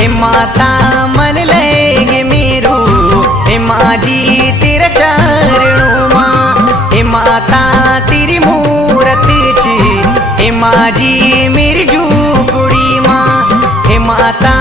हे माता मन लेगे मेरू, हे माजी तेरा चरणों माँ। हे माता तेरी मूर्ति ची, हे माजी मेरी झूपड़ी माँ। हे माता